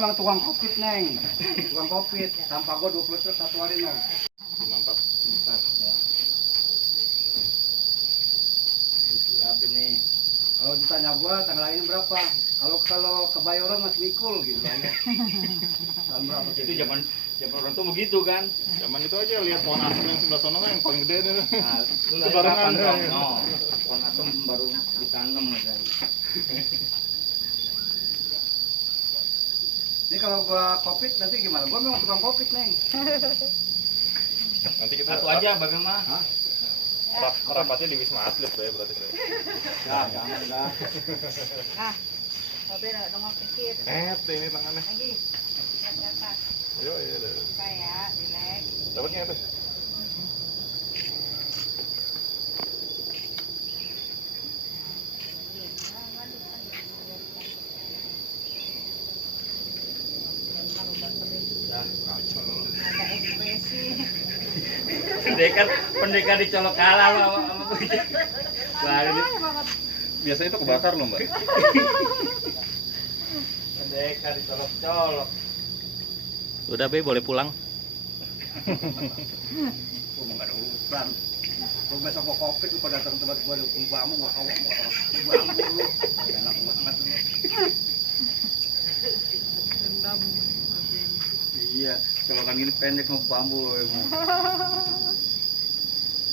memang tukang kopit, Neng. Tukang kopit. Sampah gua 20 truk satu hari, Neng. Mantap. Ya. Habis nih. Kalau ditanya gua tanggal lahirnya berapa? Kalau kebayoran masih mikul gitu aja. Tahun berapa? Itu zaman orang tuh begitu kan. Zaman itu aja lihat pohon asem yang sebelah sana yang paling gede itu. Nah, lu Itu barengan. Oh, pohon asem baru ditanam katanya. Ini kalau gua kopit nanti gimana? Gua memang tukang kopit, Neng. Nanti kita Satu aja bagaimana? Hah? rapatnya di Wisma Atlet ya berarti. Ya, jangan dah. Ah, tapi ada dong pikir. Ini tangannya. Lagi. Lihat ke atas. Yo, iya, iya. Kayak relax. Dapatnya itu. Ada ekspresi. Pendekar dicolok kalah sama begitu. Baru di- Banget. Biasanya itu kebakar loh, Mbak. pendekar dicolok-colok. Udah Be, boleh pulang. Gua mau nggak ada urusan. Gua besok gua kopit, lu pada datang tempat gua dukung bambu, gua kawak bambu lu. Enak banget lu. Dendam. Iya, kalau kan gini pendek mau bambu emang.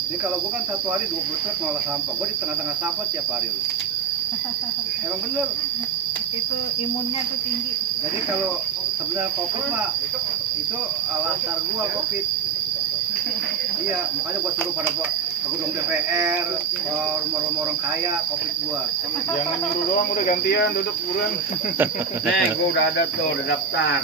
Ini kalau gua kan satu hari 20 truk ngolah sampah, gua di tengah-tengah sampah tiap hari lu. Emang bener. Itu imunnya tuh tinggi. Jadi kalau sebenarnya COVID mah itu alasar gua COVID. Iya, makanya gua suruh pada gedung DPR, rumah-rumah orang kaya COVID gua. Jangan nyuruh doang, udah gantian duduk buruan. Nih, gua udah ada tuh, udah daftar.